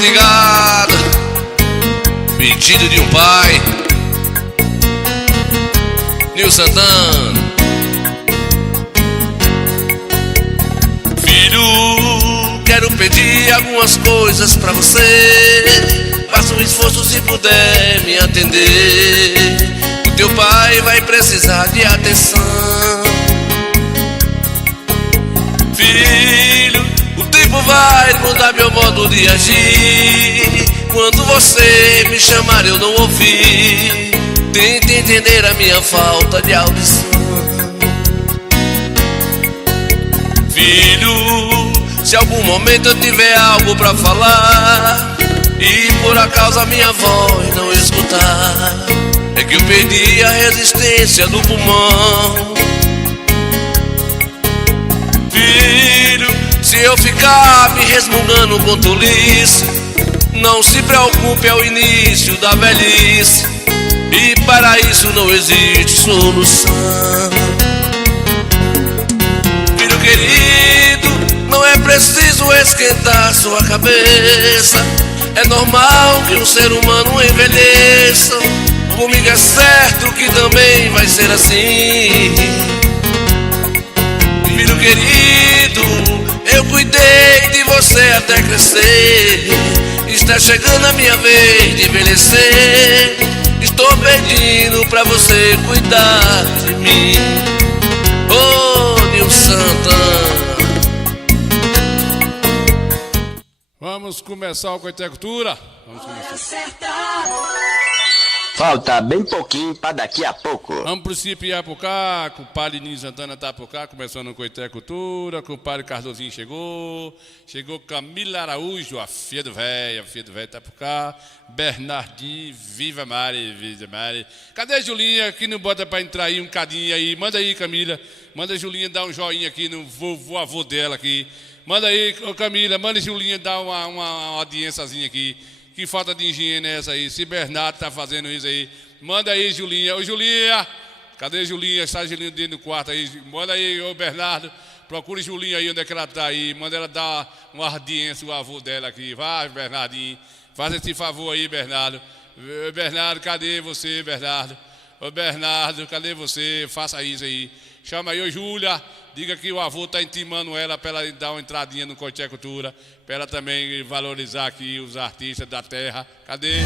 ligado, pedido de um pai, Nil Santana. Filho, quero pedir algumas coisas pra você. Faça um esforço se puder me atender. O teu pai vai precisar de atenção. Filho, o tempo vai mudar meu modo de agir. Quando você me chamar eu não ouvir. Tente entender a minha falta de audição. Filho, se algum momento eu tiver algo pra falar e por acaso a minha voz não escutar, é que eu perdi a resistência do pulmão. Filho, se eu ficar me resmungando com tolice, não se preocupe, é o início da velhice, e para isso não existe solução. Filho querido, não é preciso esquentar sua cabeça. É normal que um ser humano envelheça. Comigo é certo que também vai ser assim. Filho querido, eu cuidei de você até crescer. Está chegando a minha vez de envelhecer. Estou pedindo pra você cuidar de mim. Oh, Nil Santana. Vamos começar o Coitecultura. Vamos começar. Falta bem pouquinho para daqui a pouco. Vamos pro Cipiapucá, com o padre Nil Santana tá por cá, começando o Coitecultura, com o padre Cardozinho chegou Camila Araújo, a filha do velho tá por cá, Bernardinho, Viva Mari. Cadê a Julinha, que não bota pra entrar aí um cadinho aí? Manda aí, Camila, manda a Julinha dar um joinha aqui no avô dela aqui. Manda aí, ô Camila, manda a Julinha dar uma audiênciazinha aqui. Que falta de higiene é essa aí? Se Bernardo tá fazendo isso aí, manda aí, Julinha. Ô, Julinha, cadê Julinha? Está a Julinha dentro do quarto aí. Manda aí, ô Bernardo, procure Julinha aí, onde é que ela tá aí. Manda ela dar uma audiência ao avô dela aqui. Vai, Bernardinho, faz esse favor aí, Bernardo. Bernardo, cadê você, Bernardo? Ô, Bernardo, cadê você? Faça isso aí. Chama aí, ô Júlia, diga que o avô está intimando ela para ela dar uma entradinha no Coitecultura, para ela também valorizar aqui os artistas da terra. Cadê?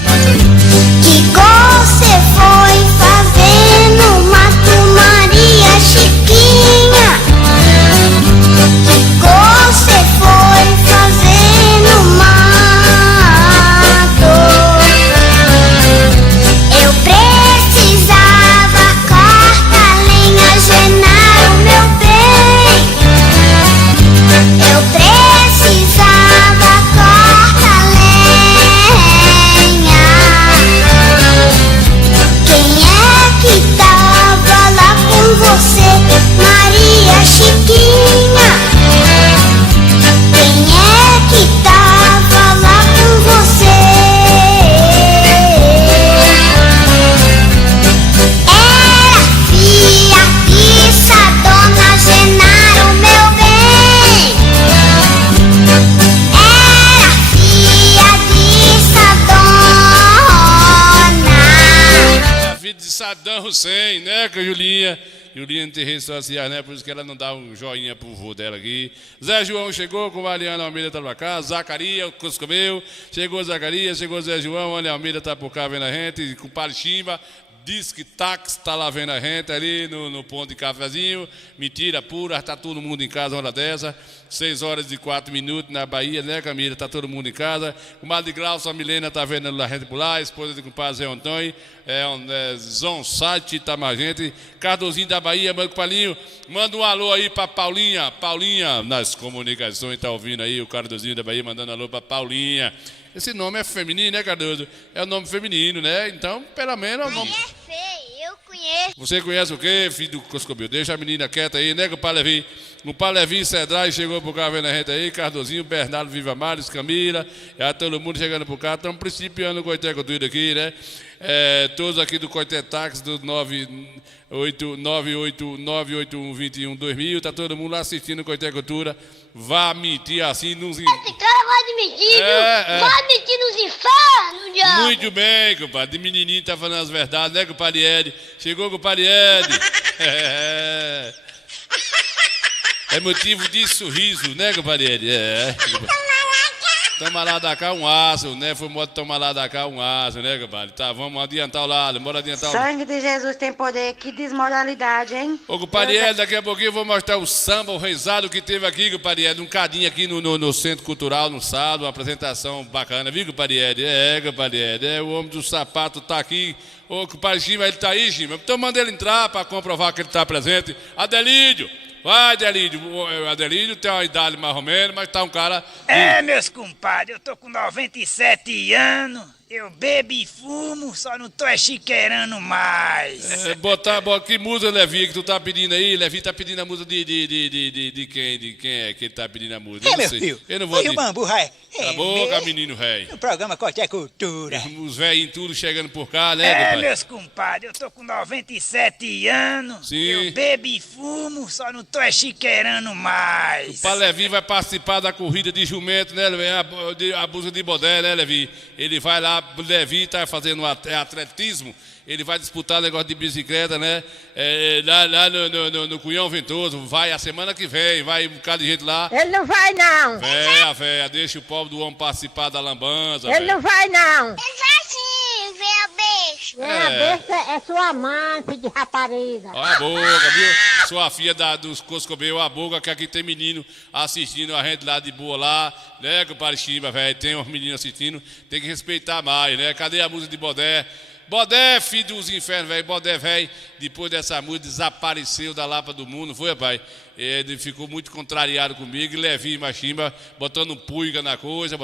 Que você foi fazer no mato, Maria Chiquinha? Que você foi fazer no mato? Eu precisava cortar lenha, Genaro, meu bem. Eu precisava cortar lenha. Quem é que tava lá com você, Maria Chiquinha? Quem é que tava lá com você? Era filha disso, dona Genaro, meu bem. Era filha disso, dona. É a filha de Saddam Hussein, né, com a Julinha? Julinha não tem redes sociais, né? Por isso que ela não dá um joinha pro vô dela aqui. Zé João chegou, com Mariana Almeida tá pra cá. Zacarias, Cuscomeu. Chegou Zacarias, chegou Zé João. Olha, Almeida tá por cá vendo a gente. Com o Padre Chimba. Diz que táxi tá lá vendo a gente ali no ponto de cafezinho. Mentira pura, tá todo mundo em casa uma hora dessa. 6h04 na Bahia, né, Camila? Tá todo mundo em casa. O Madre Glaucio, a Milena tá vendo a gente por lá. A esposa do compadre Zé Antônio. Zon Site tá mais gente. Cardozinho da Bahia, Banco Palinho. Manda um alô aí pra Paulinha. Paulinha, nas comunicações, tá ouvindo aí o Cardozinho da Bahia mandando alô pra Paulinha. Esse nome é feminino, né, Cardoso? É o nome feminino, né? Então, pelo menos é o nome. É feio, eu conheço. Você conhece o quê, filho do Coscobio? Deixa a menina quieta aí, né, compadre Levi? O Padre Levi Cedrais chegou por cá vendo a gente aí, Cardozinho, Bernardo, Viva Mares, Camila, já todo mundo chegando por cá. Estamos principiando o Coitecultura aqui, né? Todos aqui do Coitetax, do 981212000, tá todo mundo lá assistindo o Coitecultura. Vá mentir assim, nos... Esse cara admitir, viu? Vou admitir nos infernos, diabo. Muito bem, compadre. O menininho tá falando as verdades, né, compadre Ed? Chegou, compadre Ed. É motivo de sorriso, né, compadre Ed? Toma lá da cá um aço, né? Foi modo de tomar lá da cá um aço, né, compadre? Tá, vamos adiantar o lado, bora adiantar o lado. Sangue de Jesus tem poder, que desmoralidade, hein? Ô, compadre Ed, daqui a pouquinho eu vou mostrar o samba, o rezado que teve aqui, compadre Ed. Um cadinho aqui no Centro Cultural, no sábado, uma apresentação bacana, viu, compadre Ed? Compadre Ed, o homem do sapato tá aqui. Ô, compadre Gima, ele tá aí, Gima? Então manda ele entrar pra comprovar que ele tá presente. Adelídio! Vai, Adelídio. O Adelídio tem uma idade mais ou menos, mas tá um cara... Meus compadres, eu tô com 97 anos, eu bebo e fumo, só não tô chiqueirando mais. Que música, Levi, que tu tá pedindo aí? Levi tá pedindo a música de quem? De quem é que ele tá pedindo a música? Meu filho, eu não vou foi o bambu, rei. Cala a boca, menino rei. No programa Corte é Cultura. Os velhinhos tudo chegando por cá, né, compadre? Meus compadres, eu tô com 97 anos, Sim. Eu bebo e fumo, só não tô chiqueirando mais. O pai Levi vai participar da corrida de jumento, né, Levi? A busca de Bodé, né, Levi? Ele vai lá, o Levi tá fazendo atletismo, ele vai disputar negócio de bicicleta, né? Lá no Cunhão Ventoso, vai a semana que vem, vai um bocado de gente lá. Ele não vai, não. Véia, deixa o pobre do homem participar da lambança. Ele não vai, não. Ele vai sim, vê a besta. A besta é sua amante de rapariga. Olha a boca, viu? Sua filha dos Coscobeu, a boca, que aqui tem menino assistindo a gente lá de boa lá, né, compadre Chimba, velho? Tem uns meninos assistindo, tem que respeitar mais, né? Cadê a música de Bodé? Bodé, filho dos infernos, velho. Bodé, velho, depois dessa música, desapareceu da Lapa do Mundo, foi, rapaz? Ele ficou muito contrariado comigo, e Levi e Machimba botando pulga na coisa,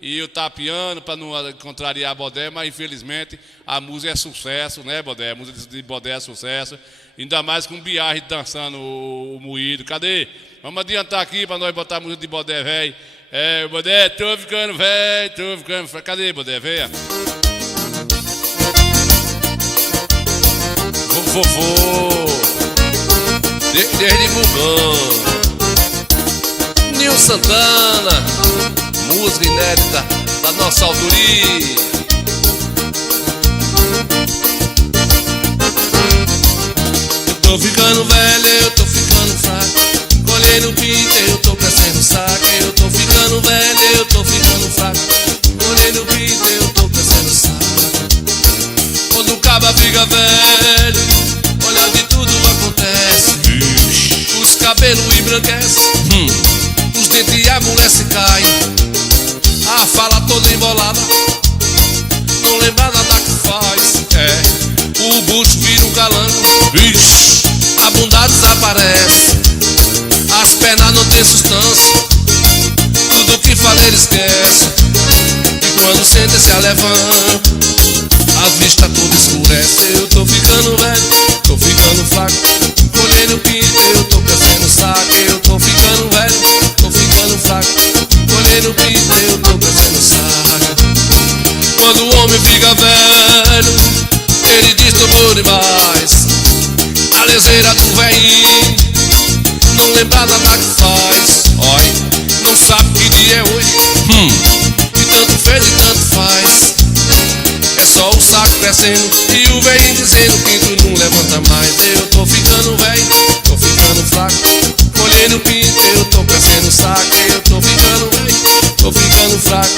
e eu tapeando para não contrariar Bodé, mas infelizmente a música é sucesso, né, Bodé? A música de Bodé é sucesso, ainda mais com o Biarri dançando o moído. Cadê? Vamos adiantar aqui para nós botar a música de Bodé, velho. Bodé, tô ficando velho, Cadê, Bodé, velho? Vovô, desde Mugão, Nil Santana, música inédita da nossa autoria. Eu tô ficando velho, eu tô ficando fraco. Colhei no pinto, eu tô crescendo saco. Eu tô ficando velho, eu tô ficando fraco. Colhei no pinto, eu tô crescendo saco. Quando o caba fica velho, olha de tudo acontece. Os cabelos embranquecem, os dentes e a mulher se caem. A fala toda embolada, não lembra nada que faz. O bucho vira um calango, a bunda desaparece. As pernas não tem sustância, tudo que fala ele esquece. E quando sente se levanta, a vista toda escurece. Eu tô ficando velho, tô ficando fraco. Colhei no pinto, eu tô crescendo saco. Eu tô ficando velho, tô ficando fraco. Colhei no pinto, eu tô crescendo saco. Quando o homem fica velho, ele destorbou demais. A leseira do velhinho, não lembra nada que faz. Oi, não sabe que dia é hoje, e tanto fez e tanto faz. É só o saco crescendo e o velhinho dizendo que tu não levanta mais. Eu tô ficando velho, tô ficando fraco. Colhei no pinto, eu tô crescendo saco. Eu tô ficando velho, tô ficando fraco.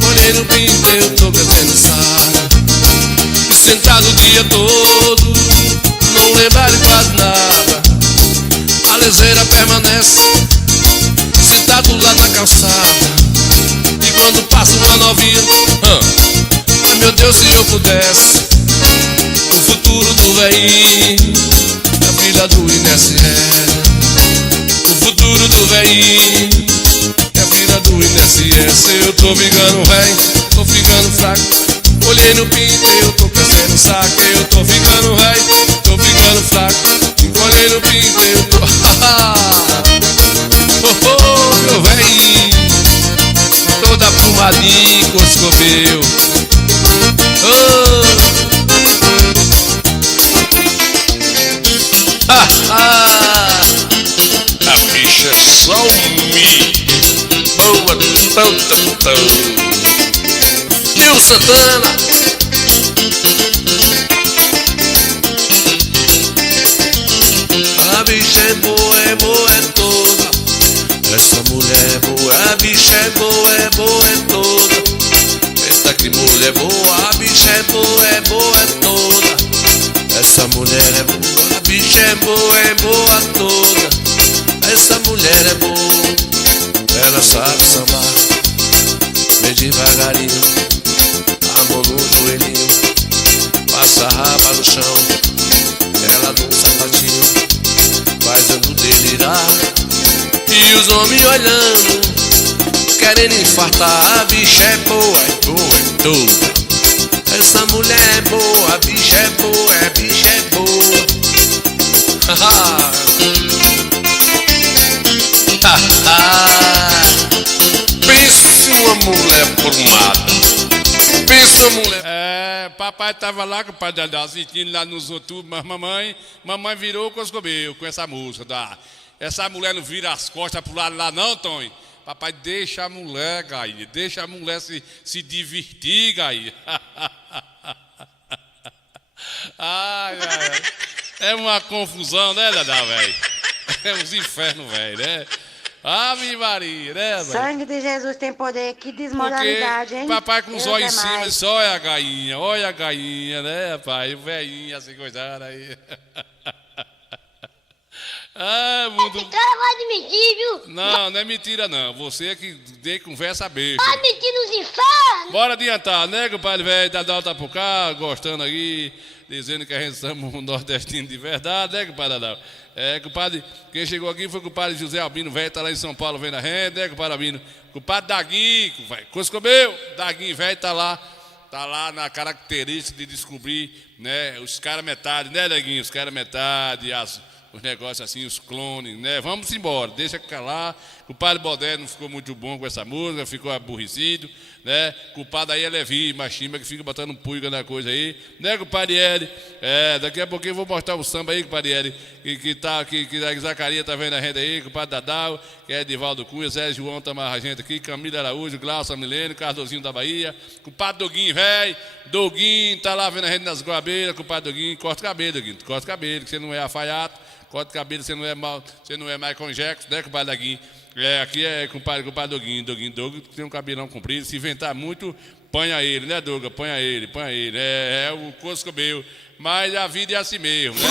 Colhei no pinto, eu tô crescendo saco. E sentado o dia todo, não lembrar de quase nada. A leseira permanece, sentado lá na calçada. E quando passa uma novinha, ai meu Deus, se eu pudesse, o futuro do velhinho, a filha do INSS. O futuro do velhinho, a filha do INSS. Eu tô ficando velho, tô ficando fraco. Olhei no pinto, eu tô crescendo saco. Eu tô ficando velho, tô ficando fraco. Olhei no pinto, eu tô... meu velhinho, toda plumadinha, Coscobeu. a bicha é só um milho. boa, tão, tão, tão. Nil Santana. A bicha é boa é toda. Essa mulher é boa, a bicha é boa é toda. Eita que mulher boa, a bicha é boa é toda. Essa mulher é boa, a bicha é boa toda. Essa mulher é boa, ela sabe sambar, vem devagarinho, a mão no joelhinho, passa a raba no chão, ela num sapatinho, fazendo delirar. E os homens olhando, querendo infartar. A bicha é boa é toda. Essa mulher é boa, a bicha é boa, a bicha é boa. Pense uma mulher brumada. Pense uma mulher. Papai tava lá com o pai Dadá assistindo lá nos outubros, mas mamãe virou o Coscobeu com essa música. Essa mulher não vira as costas pro lado lá não, Tony. Papai, deixa a mulher, Gaí. Deixa a mulher se divertir, Gaí. Ai, é uma confusão, né, Dadá, velho? É uns infernos, velho, né? Ave Maria, né, velho? Sangue de Jesus tem poder, que desmoralidade, hein? Papai com os Deus olhos é em cima, mais. disse, olha a gainha, né, pai? O velhinho assim, coitado aí. Ah, mundo... Então eu vou admitir, viu? Não é mentira não. Você é que dê conversa besta. Vai admitir nos infernos. Bora adiantar, né, compadre velho? Dadá tá por cá, gostando aí, dizendo que a gente somos um nordestino de verdade, né, compadre Dadá? Compadre, quem chegou aqui foi o compadre José Albino, velho, tá lá em São Paulo vendo a renda, né, compadre Albino? Compadre Daguinho, velho, Coscobeu, Daguinho, velho, tá lá na característica de descobrir, né, os caras metade, né, Daguinho? Os caras metade, os negócios assim, os clones, né? Vamos embora, deixa calar. O padre Bodé não ficou muito bom com essa música, ficou aborrecido, né? Culpado aí é Levi, Machimba, que fica botando pulga na coisa aí, né, compadre Eli? Daqui a pouquinho eu vou mostrar o samba aí, compadre Eli, que Zacarias tá vendo a renda aí, compadre Dadá, que é Edivaldo Cunha, Zé João tá mais a gente aqui, Camila Araújo, Glaucia Milênio, Cardozinho da Bahia, compadre Doguinho, velho, Doguinho tá lá vendo a renda nas goabeiras, compadre Doguinho, corta o cabelo, Doguinho, corta o cabelo, que você não é alfaiate. Corta o cabelo, você não é Michael Jackson, né, compadre Daguinho? Aqui é compadre Doguinho. Doguinho tem um cabelão comprido. Se inventar muito, panha ele, né, Doga? Panha ele. É o Coscobeu. Mas a vida é assim mesmo, né?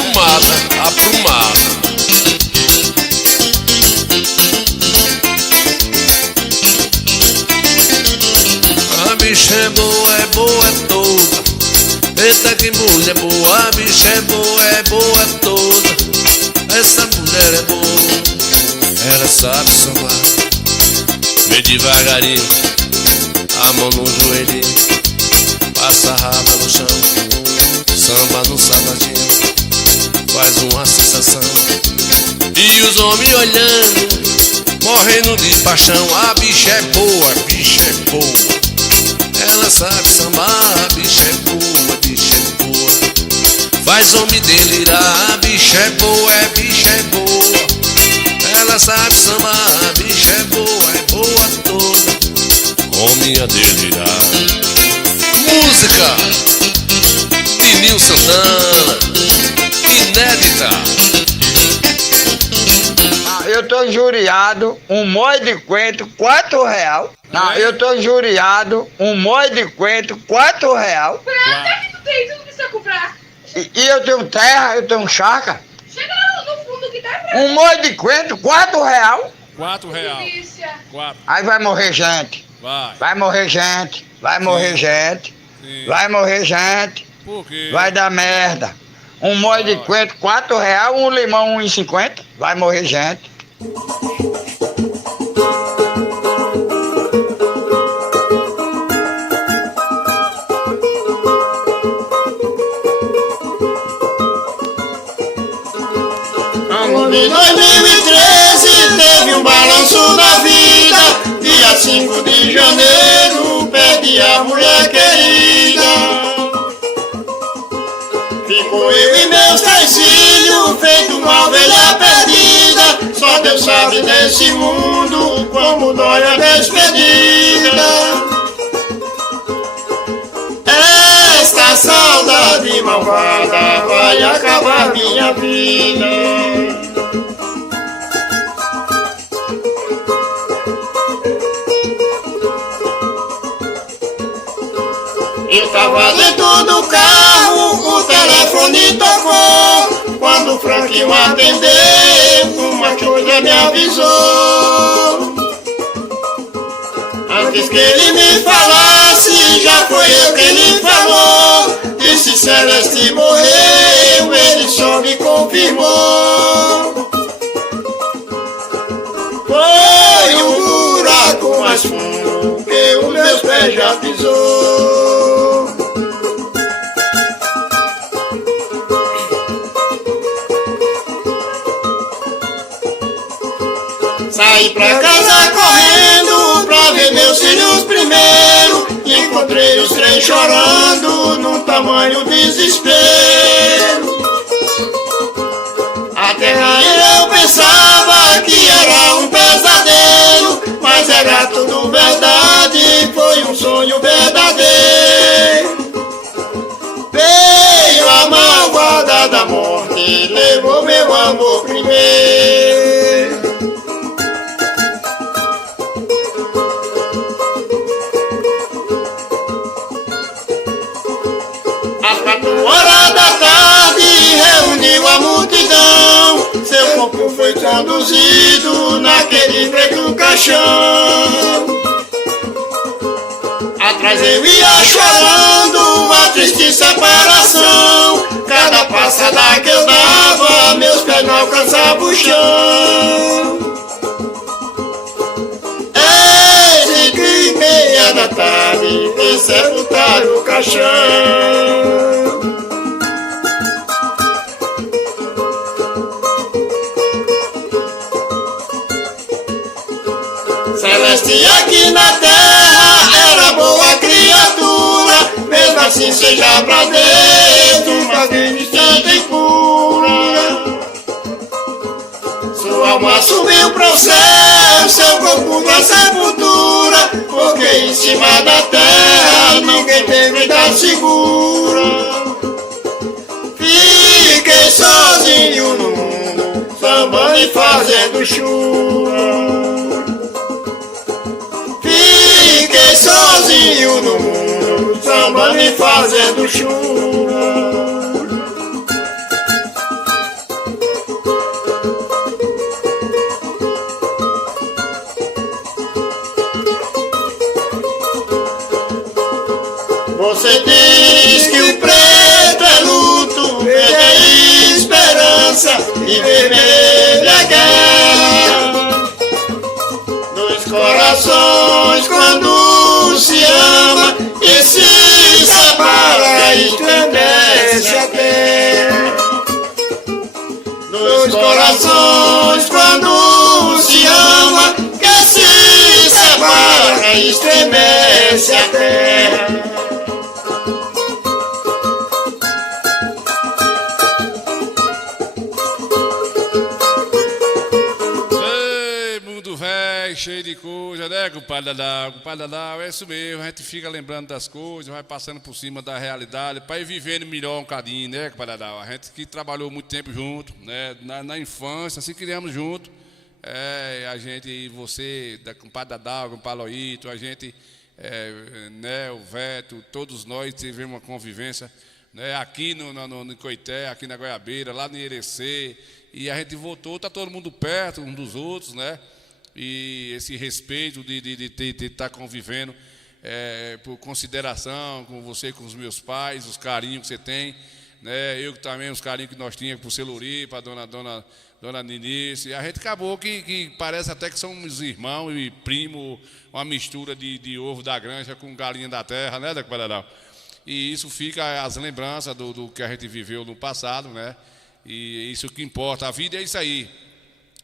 Aprumada. A bicha é boa toda. Eita que mulher boa, a bicha é boa toda. Essa mulher é boa, ela sabe sambar, vem devagarinho, a mão no joelhinho, passa a raba no chão, samba no sapatinho, faz uma sensação. E os homens olhando, morrendo de paixão. A bicha é boa, ela sabe sambar, a bicha é boa. Faz homem delirar, a bicha é boa, ela sabe sambar, a bicha é boa toda. Homem a delirar. Música de Nil Santana, inédita. Eu tô injuriado, um molho de coentro, R$4. Não, eu tô injuriado, um molho de coentro, R$4. Até que tu tem tudo que você comprar. E eu tenho terra, eu tenho chácara. Chega no fundo que tá pra... Um molho de coentro, R$4. R$4. Delícia. 4. Aí vai morrer gente. Vai morrer gente. Vai morrer gente. Sim. Vai morrer gente. Por quê? Vai dar merda. Um molho de coentro, R$4. Um limão, R$1,50. Vai morrer gente. Em 2013 teve um balanço na vida. Dia 5 de janeiro perdi a mulher querida. Ficou eu e meus 3 filhos feito uma ovelha perdida. Só Só Deus sabe desse mundo como dói a despedida. Esta saudade malvada vai acabar minha vida. Eu tava dentro do carro, o telefone tocou. Quando o Franquinho atendeu, uma coisa me avisou. Antes que ele me falasse, já foi eu quem lhe falou. Disse Celeste morreu, ele só me confirmou. Foi um buraco mais fundo que os meus pés já pisou. Saí pra casa correndo pra ver meus filhos primeiro. Encontrei os três chorando num tamanho desespero. Até aí eu pensava que era um pesadelo, mas era tudo verdade, foi um sonho verdadeiro. Veio a malvada da morte, levou meu amor primeiro. Às 4 horas da tarde reuniu a multidão. Seu corpo foi conduzido naquele preto caixão. Atrás eu ia chorando a triste separação. Cada passada que eu dava, meus pés não alcançavam o chão. Eis que 6h da tarde fez sepultar o caixão. Celeste aqui na terra era boa criatura, mesmo assim seja pra Deus uma grande santa e pura. Sua alma subiu pro céu, seu corpo na sepultura, porque em cima da terra ninguém tem vida segura. Fiquei sozinho no mundo, sambando e fazendo chuva. Fiquei sozinho no mundo, sambando e fazendo chuva. Você diz que o preto é luto, verde é esperança e vermelho é guerra. Dois corações quando se ama e se separa e estremece a terra. Dois corações quando se ama que se separa e estremece a terra. Cheio de coisa, né, compadre Dadal? Compadre Dadal, é isso mesmo, a gente fica lembrando das coisas, vai passando por cima da realidade, para ir vivendo melhor um bocadinho, né, compadre Dadal? A gente que trabalhou muito tempo junto, né, na infância, se criamos junto, a gente e você, da compadre Dadal, compadre Loito, a gente, né, o Veto, todos nós tivemos uma convivência, né, aqui no Coité, aqui na Goiabeira, lá no Irecê, e a gente voltou, tá todo mundo perto um dos outros, né? E esse respeito de estar convivendo por consideração com você, com os meus pais, os carinhos que você tem, né? Eu também, os carinhos que nós tínhamos para o Celuri, para a dona Ninice. A gente acabou que parece até que somos irmãos e primo, uma mistura de ovo da granja com galinha da terra, né, Dadal? E isso fica as lembranças do que a gente viveu no passado, né? E isso que importa. A vida é isso aí.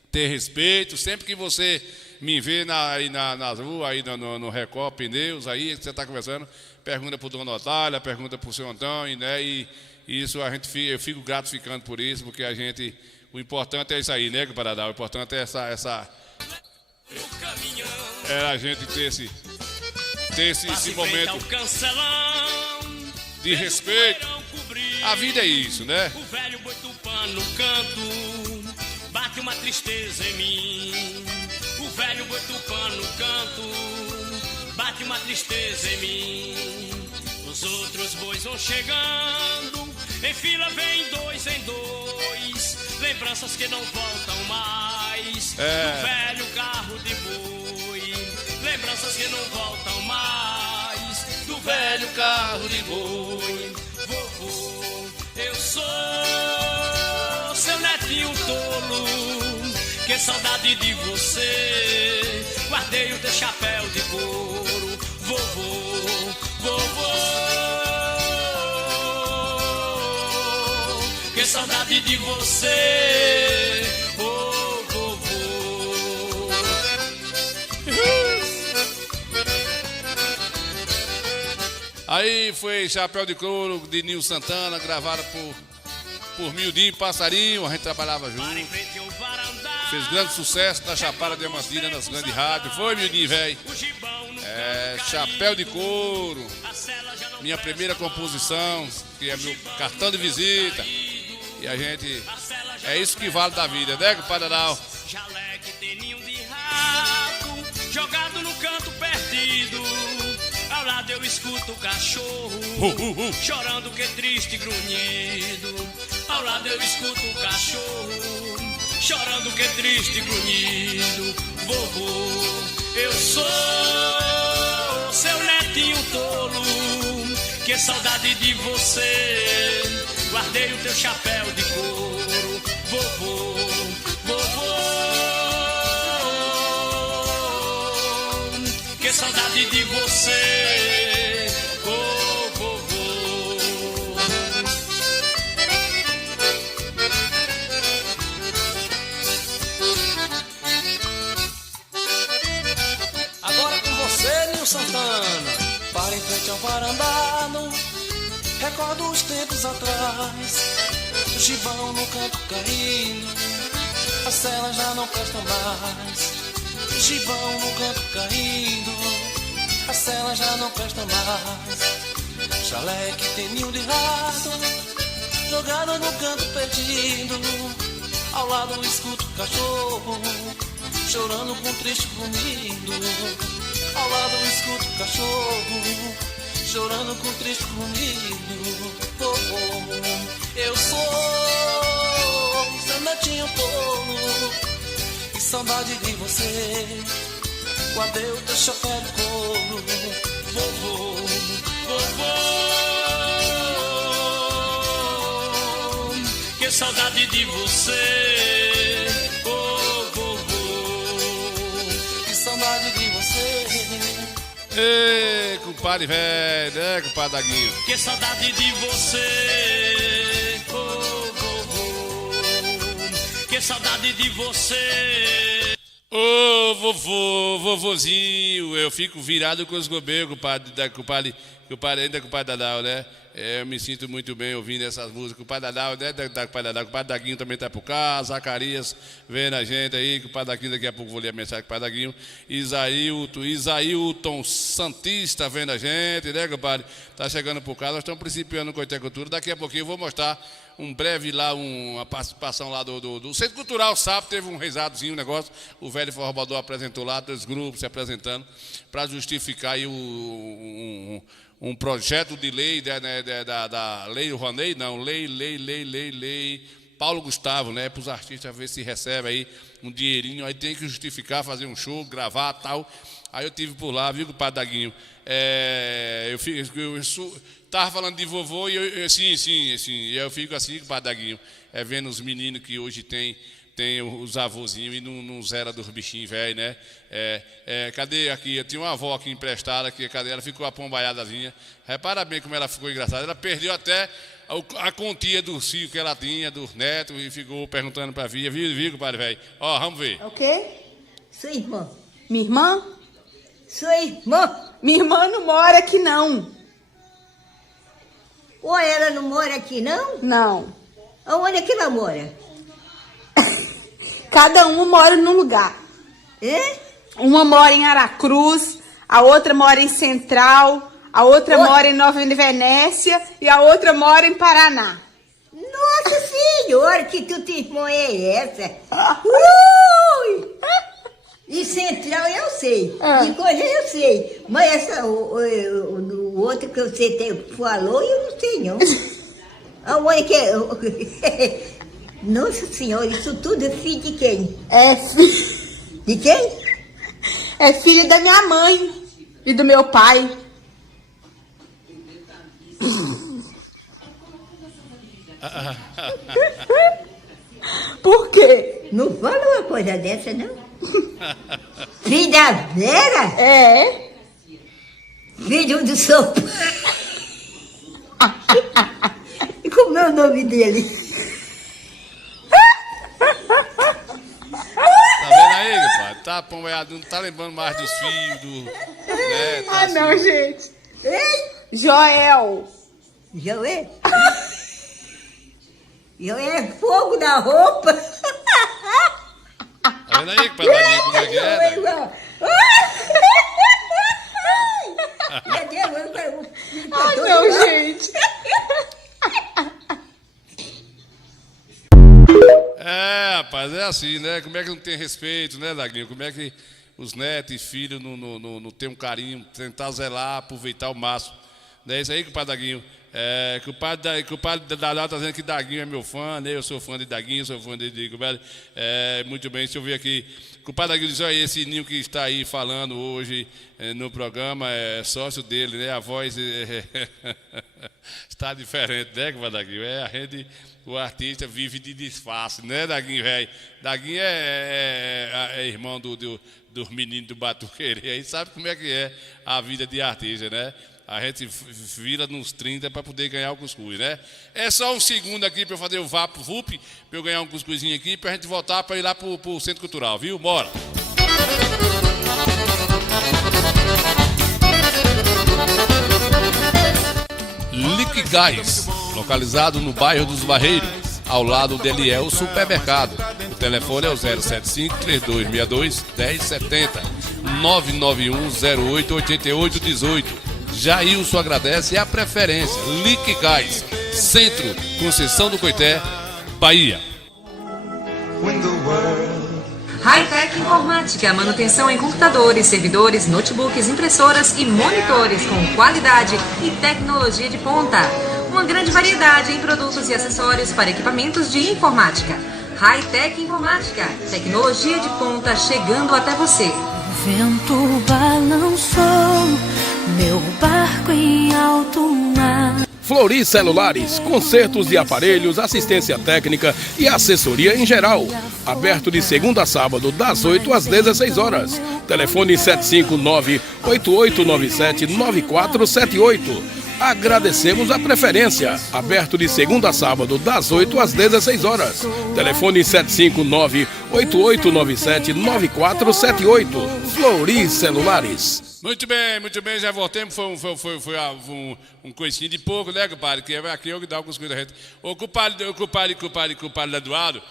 Ter respeito, sempre que você me vê nas ruas, aí no Record Pneus, aí você está conversando, pergunta para o Dona Otália, pergunta para o seu Antônio, né? E isso eu fico gratificando por isso, porque a gente O importante é isso aí, né, compadre Adal? O importante é essa... Era a gente ter esse momento de respeito. A vida é isso, né? O velho boi tupã no canto bate uma tristeza em mim. O velho boi tupã no canto bate uma tristeza em mim. Os outros bois vão chegando, em fila vem dois em dois. Lembranças que não voltam mais do velho carro de boi. Lembranças que não voltam mais do velho carro de boi. Vovô, eu sou seu netinho tolo, que saudade de você. Guardei o teu chapéu de couro, vovô, vovô. Que saudade de você, oh, vovô. Aí foi Chapéu de Couro de Nil Santana, gravado por Mildinho e Passarinho, a gente trabalhava junto. Fez grande sucesso na Chapada Diamantina, nas grandes rádios. Foi, Mildinho, velho. Chapéu de Couro, minha primeira composição, que é meu cartão de visita. E a gente, é isso que vale da vida, né, compadre Adal? Jaleque tem ninho de rato, jogado no canto perdido. Ao lado eu escuto o cachorro chorando que triste grunhido. Ao lado eu escuto o cachorro chorando que triste grunhido. Vovô, eu sou seu netinho tolo, que saudade de você. Guardei o teu chapéu de couro, vovô, vovô. Que saudade de você, oh, vovô. Agora com você, Nil Santana, para em frente ao varandado. Recordo os tempos atrás, o gibão no canto caindo, as celas já não prestam mais. O gibão no canto caindo, as celas já não prestam mais. Chaleque tem ninho de rato, jogado no canto perdido. Ao lado eu escuto o cachorro chorando com triste rumido. Ao lado eu escuto o cachorro chorando com triste rumido. Oh, oh, eu sou seu netinho tolo, que saudade de você. Guardei o teu chapéu de couro, vovô, vovô. Que saudade de você, oh, vovô. Que saudade de você. Ei, compadre velho, né, compadre Daguinho? Que saudade de você, oh, vovô. Que saudade de você. Ô, vovozinho, eu fico virado com os gobeiros, compadre Dadal, né? Eu me sinto muito bem ouvindo essas músicas. O Padre Dadal, né? O Padre Daguinho também tá por cá. Zacarias vendo a gente aí. O Padre Daguinho, daqui a pouco vou ler a mensagem do Padre Daguinho. Isailton Santista vendo a gente, né, compadre? Tá chegando por cá. Nós estamos principiando com a cultura. Daqui a pouquinho eu vou mostrar um breve lá, uma participação lá do Centro Cultural. Sábado teve um risadozinho, um negócio. O velho forrobador apresentou lá, 2 grupos se apresentando para justificar aí um projeto de lei da Lei Rouanet, não, lei Paulo Gustavo, né, para os artistas ver se recebe aí um dinheirinho, aí tem que justificar, fazer um show, gravar tal. Aí eu tive por lá, viu, compadre Daguinho? Eu estava falando de vovô e sim, eu fico assim, compadre Daguinho, vendo os meninos que hoje tem os avôzinhos e não zera dos bichinhos velhos, né? Cadê aqui? Eu tinha uma avó aqui emprestada, cadê? Ela ficou apombaiadazinha. Repara bem como ela ficou engraçada. Ela perdeu até a quantia do filho que ela tinha, dos netos, e ficou perguntando pra Via. Viu, compadre velho? Ó, vamos ver. O quê? Sua irmã. Minha irmã? Sua irmã? Minha irmã não mora aqui, não. Ou ela não mora aqui, não? Não. Onde é que ela mora? cada uma mora num lugar. Uma mora em Aracruz, a outra mora em Central, a outra mora em Nova Venécia e a outra mora em Paraná. Nossa Senhora, que irmã é essa? E Central eu sei, e Coisa eu sei, mas o outro que você falou eu não sei não. Aonde que é? Nossa Senhora, isso tudo é filho de quem? De quem? É filho da minha mãe e do meu pai. Por quê? Não fala uma coisa dessa, não? Filho da Vera? É. Filho do seu pai. Como é o nome dele? Tá vendo aí, pai? Tá apoiado, não tá lembrando mais dos filhos, né? Tá assim. Não, gente. Joel. Joel? Joel é fogo na roupa. Tá vendo aí, Padaguinho, como é que é? Né? Não, gente. Rapaz, é assim, né? Como é que não tem respeito, né, Daguinho? Como é que os netos e filhos não tem um carinho, tentar zelar, aproveitar o máximo. Não é isso aí, compadre Daguinho? Que o padre Dadá tá dizendo que Daguinho é meu fã, né? Eu sou fã de Daguinho, sou fã de compadre. Muito bem, deixa eu ver aqui. O compadre Daguinho diz, olha, esse ninho que está aí falando hoje no programa é sócio dele, né? A voz está diferente, né, compadre Daguinho? O artista vive de disfarce, né, Daguinho, velho? Daguinho é irmão dos meninos do Batuqueiro, aí sabe como é que é a vida de artista, né? A gente vira nos 30 para poder ganhar o cuscuz, né? É só um segundo aqui para eu fazer o VUP, para eu ganhar um cuscuzinho aqui, para a gente voltar para ir lá pro Centro Cultural, viu? Bora! Liquigás, localizado no bairro dos Barreiros, ao lado do Eliel Supermercado. O telefone é o 075-3262-1070, 991-08-8818. Jailson agradece a preferência. Liquigás, Centro, Conceição do Coité, Bahia. Hightech Informática, manutenção em computadores, servidores, notebooks, impressoras e monitores com qualidade e tecnologia de ponta. Uma grande variedade em produtos e acessórios para equipamentos de informática. Hightech Informática, tecnologia de ponta chegando até você. O vento balançou meu barco em alto mar. Flori Celulares, consertos de aparelhos, assistência técnica e assessoria em geral. Aberto de segunda a sábado, das 8 às 16 horas. Telefone 759-8897-9478. Agradecemos a preferência. Aberto de segunda a sábado, das 8 às 16 horas. Telefone 759-8897-9478. Flori Celulares. Muito bem, já voltemos. Foi um coicinho de pouco, né, compadre? Que é aqui eu que dá algumas coisas da gente. O compadre Eduardo,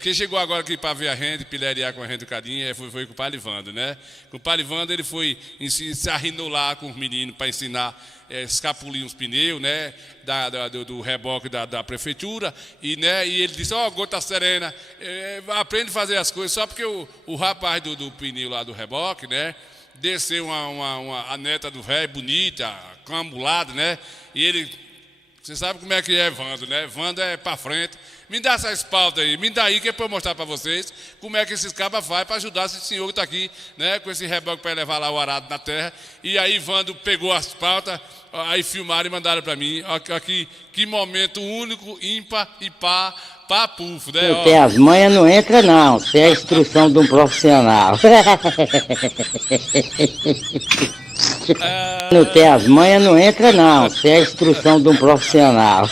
quem chegou agora aqui para ver a gente, pilhariar com a gente um cadinho, foi o compadre Vando, né? O compadre Vando, ele foi se arrinou lá com os meninos para ensinar escapulir uns pneus, né? Do reboque da prefeitura, e ele disse, Gota Serena, aprende a fazer as coisas, só porque o rapaz do pneu lá do reboque, né? Desceu a neta do velho, bonita, camulada, né? E ele, você sabe como é que é Vando, né? Vando é pra frente. Me dá essas pautas aí, me dá aí que é pra eu mostrar pra vocês como é que esses cabas fazem pra ajudar esse senhor que tá aqui, né? Com esse reboque pra levar lá o arado na terra. E aí Vando pegou as pautas, aí filmaram e mandaram pra mim. Aqui, que momento único, ímpar e papufo, né? Não tem as manhas, não entra não. Isso é a instrução de um profissional. Não tem as manhas, não entra não. Isso é a instrução de um profissional.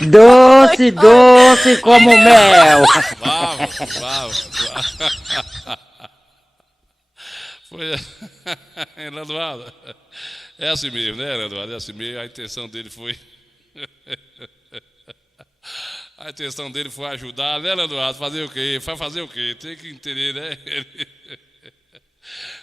Doce como mel. Foi, Eduardo. É assim mesmo, né, Eduardo? É assim mesmo. A intenção dele foi... A intenção dele foi ajudar, né, Eduardo? Fazer o quê? Vai fazer o quê? Tem que entender, né?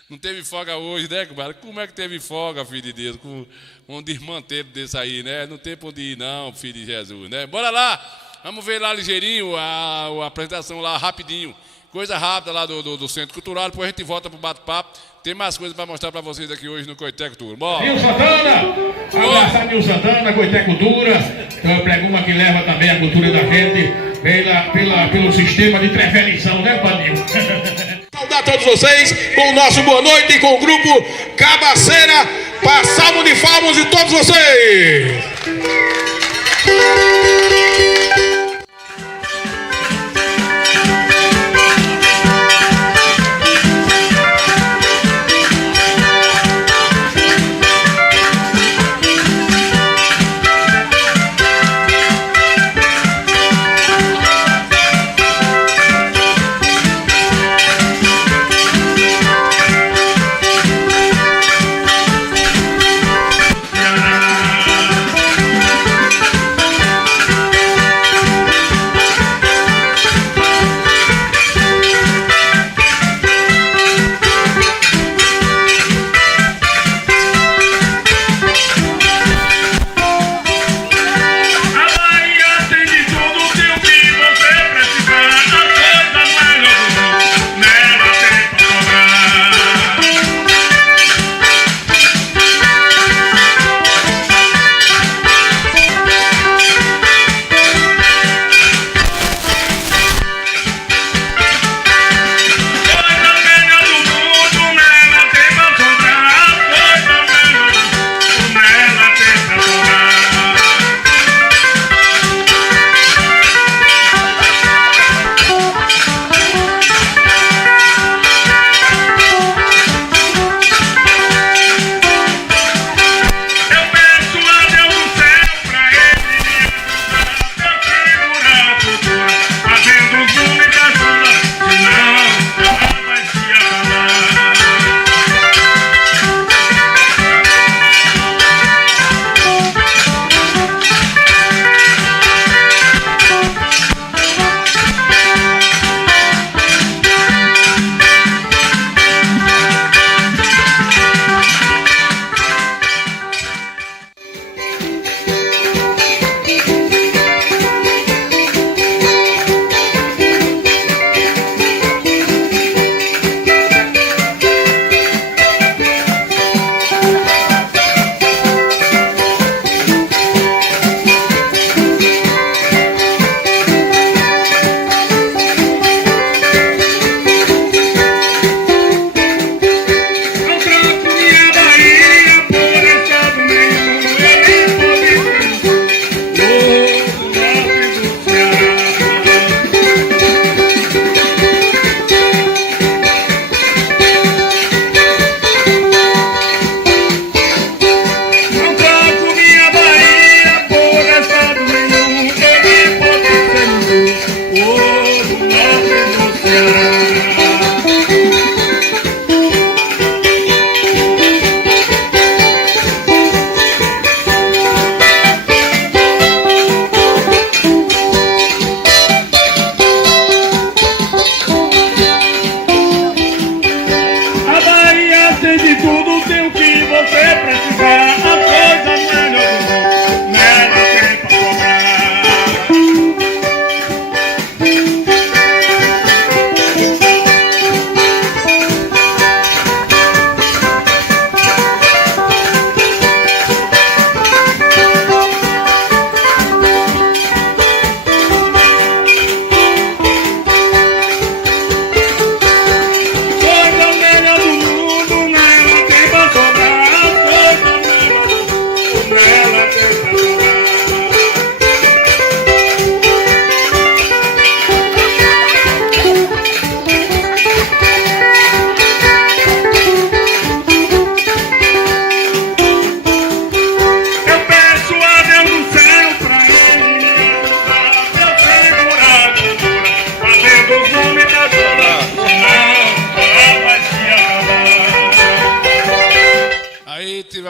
Não teve folga hoje, né, compadre? Como é que teve folga, filho de Deus? Com um desmanteiro desse aí, né? Não tem pra onde ir, não, filho de Jesus, né? Bora lá! Vamos ver lá ligeirinho a apresentação lá, rapidinho. Coisa rápida lá do Centro Cultural, depois a gente volta pro bate-papo. Tem mais coisas para mostrar para vocês aqui hoje no Coité Cultura. Bora! Nil Santana! Abraçar Nil Santana, Coité Cultura. Então eu prego uma que leva também a cultura da gente pelo sistema de preferição, né, Padinho? Saudar a todos vocês com o nosso boa noite com o grupo Cabaceira. Passamos de palmas de todos vocês!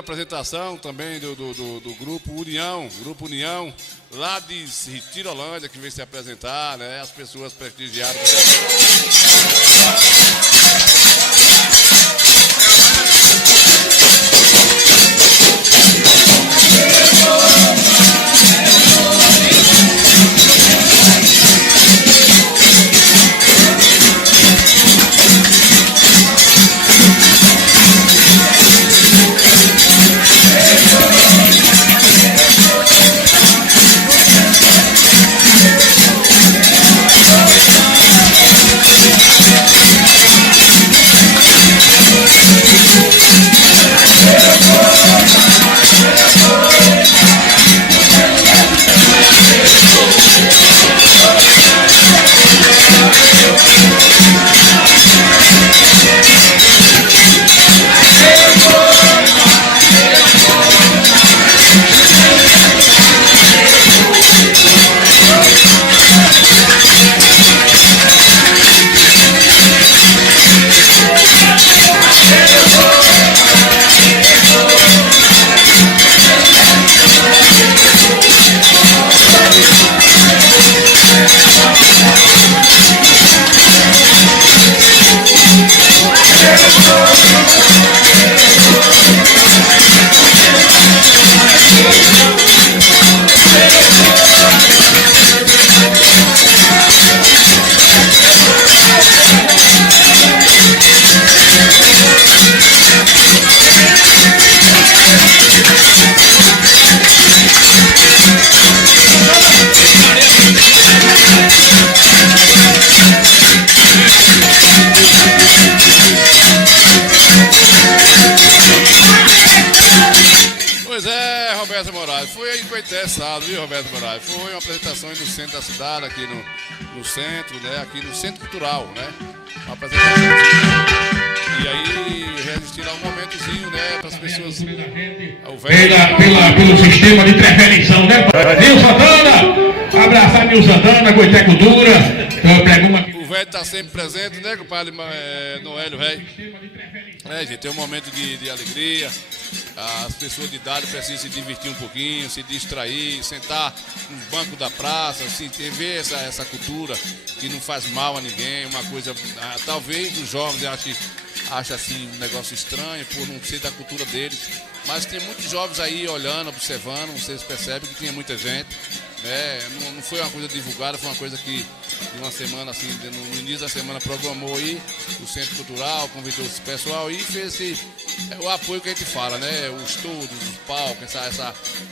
apresentação também do Grupo União, lá de Retirolândia, que veio se apresentar, né? As pessoas prestigiaram. Interessado, viu, Roberto Moraes? Foi uma apresentação aí no centro da cidade, aqui no centro, né? Aqui no Centro Cultural, né? Uma apresentação. E aí resistiram um momentozinho, né? Para as pessoas. Pelo sistema de intervenção, né? Nilson Santana! Abraçar Nilson Santana, Coité Cultura. O velho está sempre presente, né, compadre Noélio, velho? Gente, é um momento de alegria. As pessoas de idade precisam se divertir um pouquinho, se distrair, sentar no banco da praça, assim, ver essa cultura que não faz mal a ninguém, uma coisa. Talvez os jovens achem assim um negócio estranho por não ser da cultura deles, mas tem muitos jovens aí olhando, observando, vocês percebem que tinha muita gente. Não foi uma coisa divulgada, foi uma coisa que de uma semana, assim, no início da semana programou aí o Centro Cultural, convidou esse pessoal e fez o apoio que a gente fala, né? Os estudos, os palcos,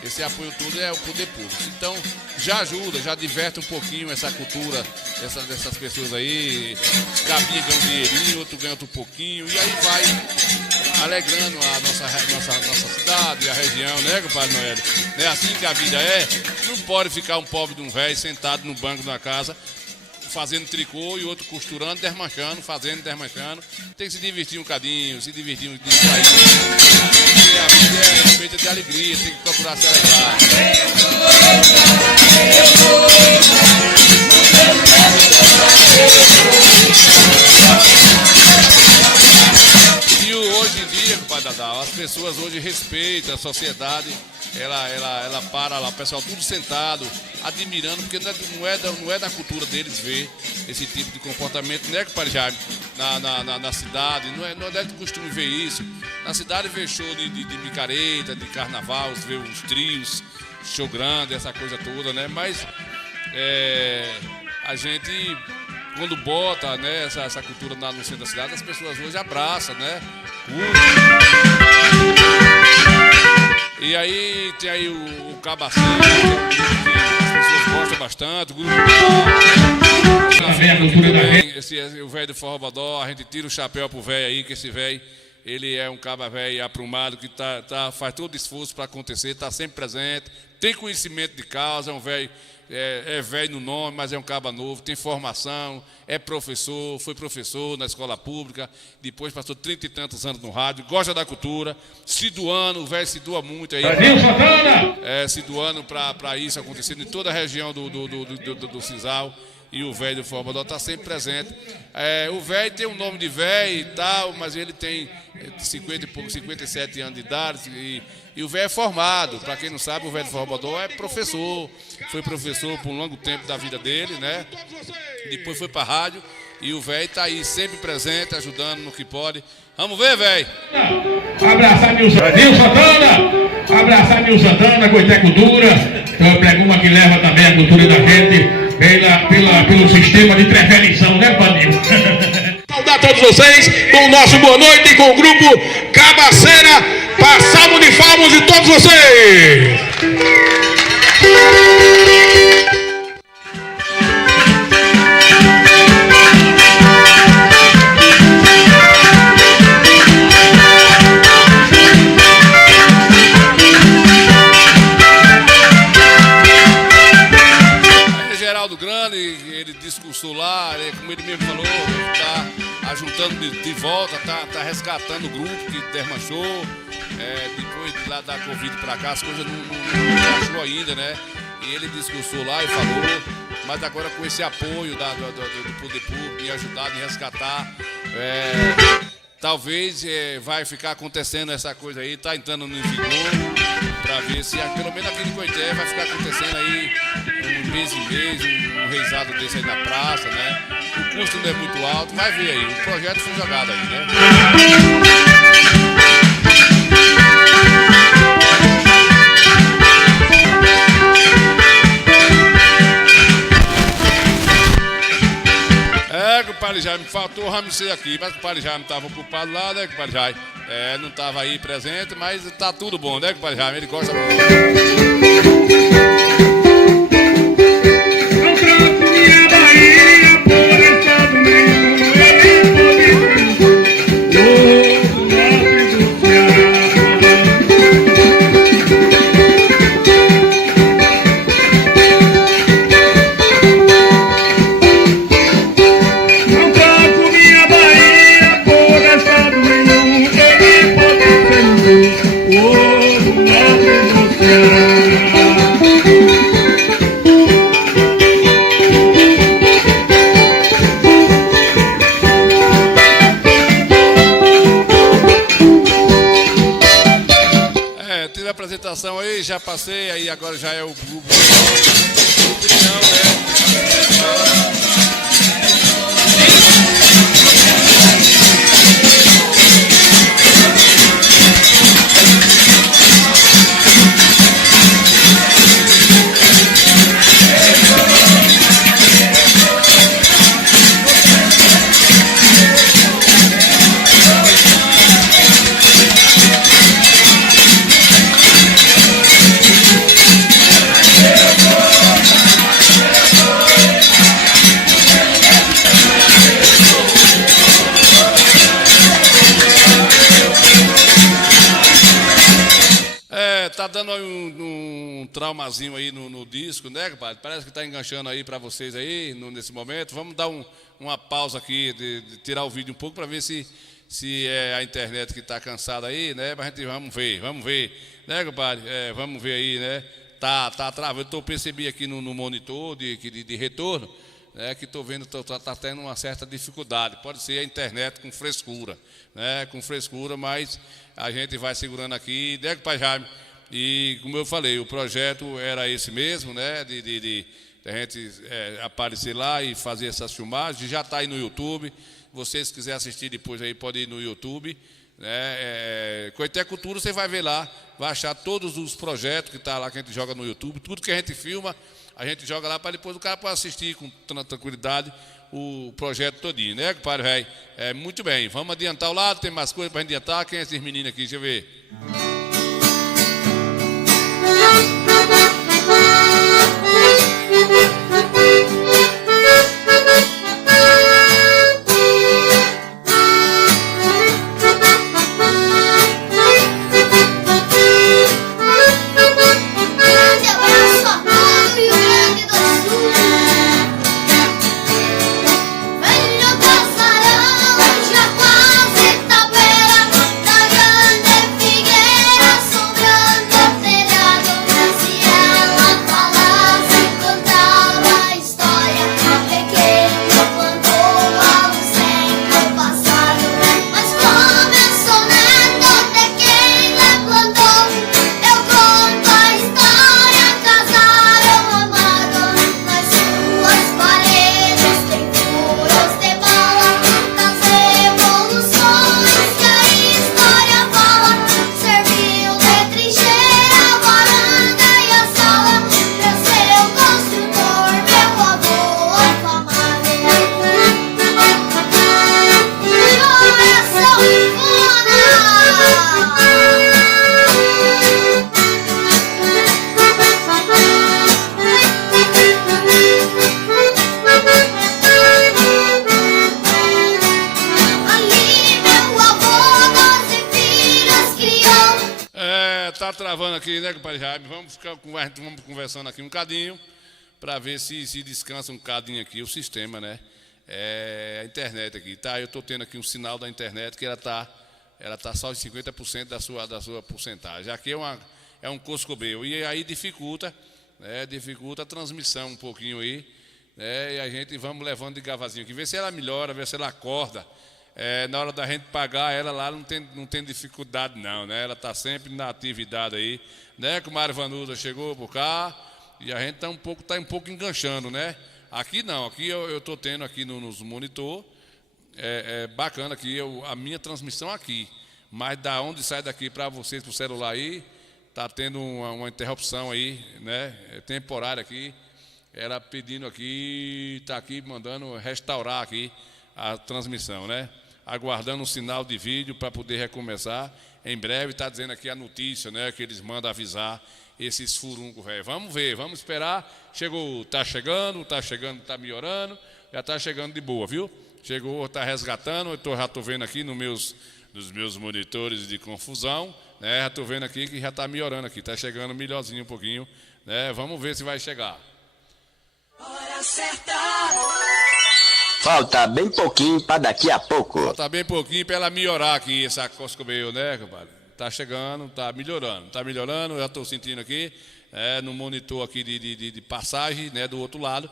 esse apoio todo é o poder público. Então já ajuda, já diverte um pouquinho essa cultura dessas pessoas aí. Cabinha ganha um dinheirinho, outro ganha outro pouquinho, e aí vai alegrando a nossa cidade e a região, né, compadre Noélio? Não é assim que a vida é? Não pode ficar um pobre de um velho sentado no banco da casa fazendo tricô e outro costurando, desmanchando, desmanchando. Tem que se divertir um cadinho, se divertir um distrair. Porque a vida é feita de alegria, tem que procurar se alegrar. E hoje em dia, compadre Dadá, as pessoas hoje respeitam a sociedade. Ela para lá, o pessoal tudo sentado, admirando, porque não é da cultura deles ver esse tipo de comportamento, né, compadre Jaime? Na cidade, não é de costume ver isso. Na cidade vê show de micareta, de carnaval, vê os trios, show grande, essa coisa toda, né? Mas a gente, quando bota, né, essa cultura no centro da cidade, as pessoas hoje abraçam, né? E aí tem aí o Cabacinho, que as pessoas gostam bastante. O grupo o velho do Forró Bodó, a gente tira o chapéu pro velho aí, que esse velho, ele é um caba velho aprumado, que faz todo esforço para acontecer, está sempre presente, tem conhecimento de causa, é um velho. É velho no nome, mas é um caba novo, tem formação, é professor, foi professor na escola pública, depois passou 30 e tantos anos no rádio, gosta da cultura, se doando, o velho se doa muito aí. Se doando para isso acontecendo em toda a região do Cisal. e o velho do Forrobodó está sempre presente. O velho tem um nome de velho e tal, mas ele tem 57 anos de idade e o velho é formado. Para quem não sabe, o velho do Forrobodó é professor, foi professor por um longo tempo da vida dele, né? Depois foi para a rádio e o velho está aí sempre presente, ajudando no que pode. Vamos ver, velho. Abraçar Nilson Santana. Abraçar Nilson Santana, Coité Cultura. Então, preguma que leva também a cultura da gente pelo sistema de preferição, né, Padinho? Saudar a todos vocês com o nosso boa noite com o grupo Cabaceira. Passamos de palmas de todos vocês. Ele discursou lá, como ele mesmo falou, está ajuntando de volta, está resgatando o grupo que desmanchou. Depois de lá da Covid para cá, as coisas não achou ainda, né? E ele discursou lá e falou, mas agora com esse apoio do poder público e ajudado em resgatar, talvez vai ficar acontecendo essa coisa aí, está entrando no vigor, para ver se pelo menos aqui no Coité vai ficar acontecendo aí mês em mês, um reizado desse aí na praça, né? O custo não é muito alto, vai ver aí, o projeto foi jogado aí, né? Compadre Jaime, faltou o Ramsey aqui, mas o compadre Jaime estava ocupado lá, né, compadre Jaime? Não estava aí presente, mas tá tudo bom, né, compadre Jaime? Ele gosta muito. Aí, já passei, aí agora já é o grupo não, né? Tá dando um traumazinho aí no disco, né, compadre? Parece que tá enganchando aí para vocês aí nesse momento. Vamos dar uma pausa aqui, de tirar o vídeo um pouco para ver se é a internet que tá cansada aí, né? Mas a gente vamos ver, né, compadre? Vamos ver aí, né? Tá travando. Eu percebi aqui no monitor de retorno, né, que estou vendo tá tendo uma certa dificuldade. Pode ser a internet com frescura, né? Com frescura, mas a gente vai segurando aqui, né, compadre Jaime? E, como eu falei, o projeto era esse mesmo, né? De a gente aparecer lá e fazer essas filmagens. Já está aí no YouTube. Vocês quiserem assistir depois aí, pode ir no YouTube, né? Coité Cultura, você vai ver lá, vai achar todos os projetos que está lá, que a gente joga no YouTube. Tudo que a gente filma, a gente joga lá para depois o cara poder assistir com tranquilidade o projeto todinho, né, compadre velho? Muito bem, vamos adiantar o lado, tem mais coisa para adiantar. Quem é esses meninos aqui? Deixa eu ver. Figueira tá travando aqui, né, compadre Jaime? Vamos conversando aqui um bocadinho, para ver se descansa um bocadinho aqui o sistema, né? A internet aqui, tá? Eu tô tendo aqui um sinal da internet que ela tá só em 50% da sua porcentagem. Aqui é um coscobeu, e aí dificulta a transmissão um pouquinho aí, né? E a gente vamos levando de gavazinho aqui, ver se ela melhora, ver se ela acorda. Na hora da gente pagar ela lá não tem dificuldade não, né? Ela está sempre na atividade aí, né? Como a Vanusa chegou por cá e a gente tá um pouco enganchando, né? Aqui não, aqui eu estou tendo aqui nos monitor, bacana aqui a minha transmissão aqui, mas da onde sai daqui para vocês pro celular aí tá tendo uma interrupção aí, né? Temporária aqui, ela pedindo aqui, tá aqui mandando restaurar aqui a transmissão, né? Aguardando um sinal de vídeo para poder recomeçar. Em breve está dizendo aqui a notícia, né? Que eles mandam avisar esses furuncos, velho. Vamos ver, vamos esperar. Chegou, tá chegando, tá melhorando, já tá chegando de boa, viu? Chegou, tá resgatando. Já tô vendo aqui nos meus monitores de confusão, né? Já tô vendo aqui que já tá melhorando aqui, tá chegando melhorzinho um pouquinho, né? Vamos ver se vai chegar. Hora certa. Falta bem pouquinho para daqui a pouco. Falta bem pouquinho para ela melhorar aqui, essa coscobeu, né, compadre? Tá chegando, tá melhorando, já estou sentindo aqui, no monitor aqui de passagem, né, do outro lado.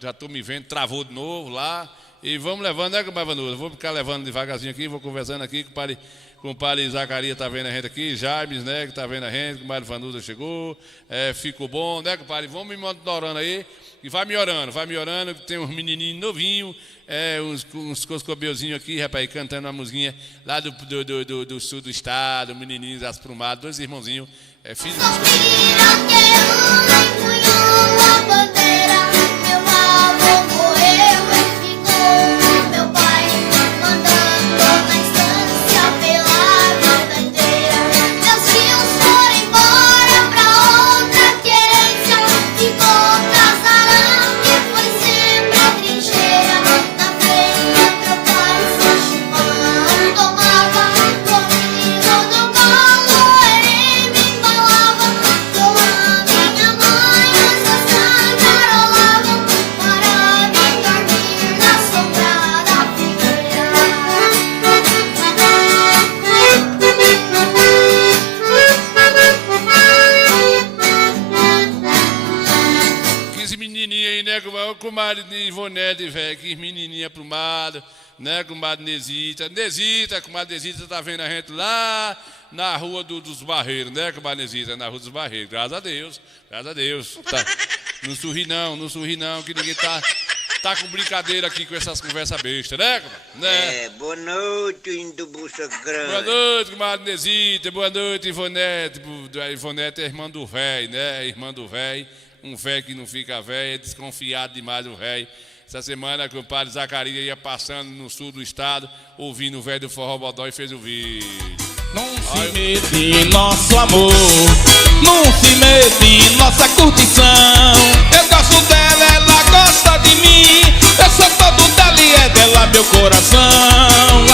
Já estou me vendo, travou de novo lá. E vamos levando, né, compadre Vanusa? Vou ficar levando devagarzinho aqui, vou conversando aqui com o compadre Zacarias, tá vendo a gente aqui, James, né, que tá vendo a gente, o compadre Vanusa chegou, ficou bom, né, compadre? Vamos me monitorando aí. E vai melhorando, tem uns menininhos novinhos, uns coscobeuzinhos aqui, rapaz, cantando uma musiquinha lá do sul do estado, menininhos asprumados, dois irmãozinhos, filhos dos comadre Ivonete, velho, que menininha aprumada, né, comadre Nesita, comadre Nesita tá vendo a gente lá na rua dos Barreiros, né, comadre Nesita, na rua dos Barreiros, graças a Deus, tá. Não sorri não, que ninguém tá com brincadeira aqui com essas conversas bestas, né, comadre? Boa noite, indo bucha grande. Boa noite, comadre Nesita, boa noite, Ivonete. A Ivonete é irmã do velho, né, irmã do velho. Um velho que não fica velho, é desconfiado demais do velho. Essa semana, o compadre Zacarias ia passando no sul do estado, ouvindo o velho do Forró Bodó e fez o vídeo. Não se mete em nosso amor, não se mete em nossa curtição. Eu gosto dela, ela gosta de mim. Eu sou todo dela e é dela meu coração.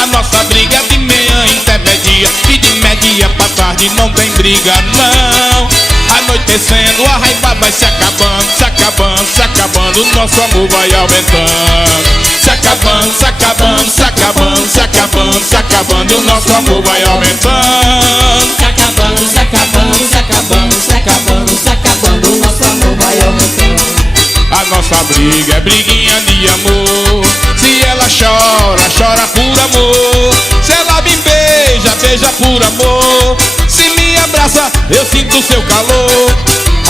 A nossa briga é de meia intermedia e de média pra tarde não tem briga não. Anoitecendo, a raiva vai se acabando, se acabando, se acabando, nosso amor vai aumentando. Se acabando, se acabando, se acabando, se acabando, se acabando, o nosso amor vai aumentando. Se acabando, se acabando, se acabando, se acabando, se acabando, o nosso amor vai aumentando. A nossa briga é briguinha de amor. Se ela chora, chora por amor. Se ela me beija, beija por amor. Se me abraça, eu sinto seu calor.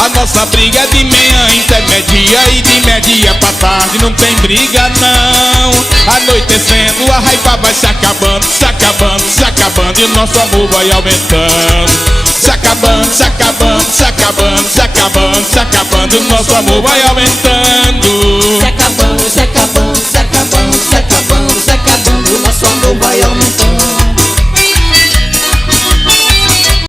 A nossa briga é de meia intermedia e de média pra tarde não tem briga não. Anoitecendo, a raiva vai se acabando, se acabando, se acabando e o nosso amor vai aumentando. Se acabando, se acabando, se acabando, se acabando, se acabando, o nosso amor vai aumentando.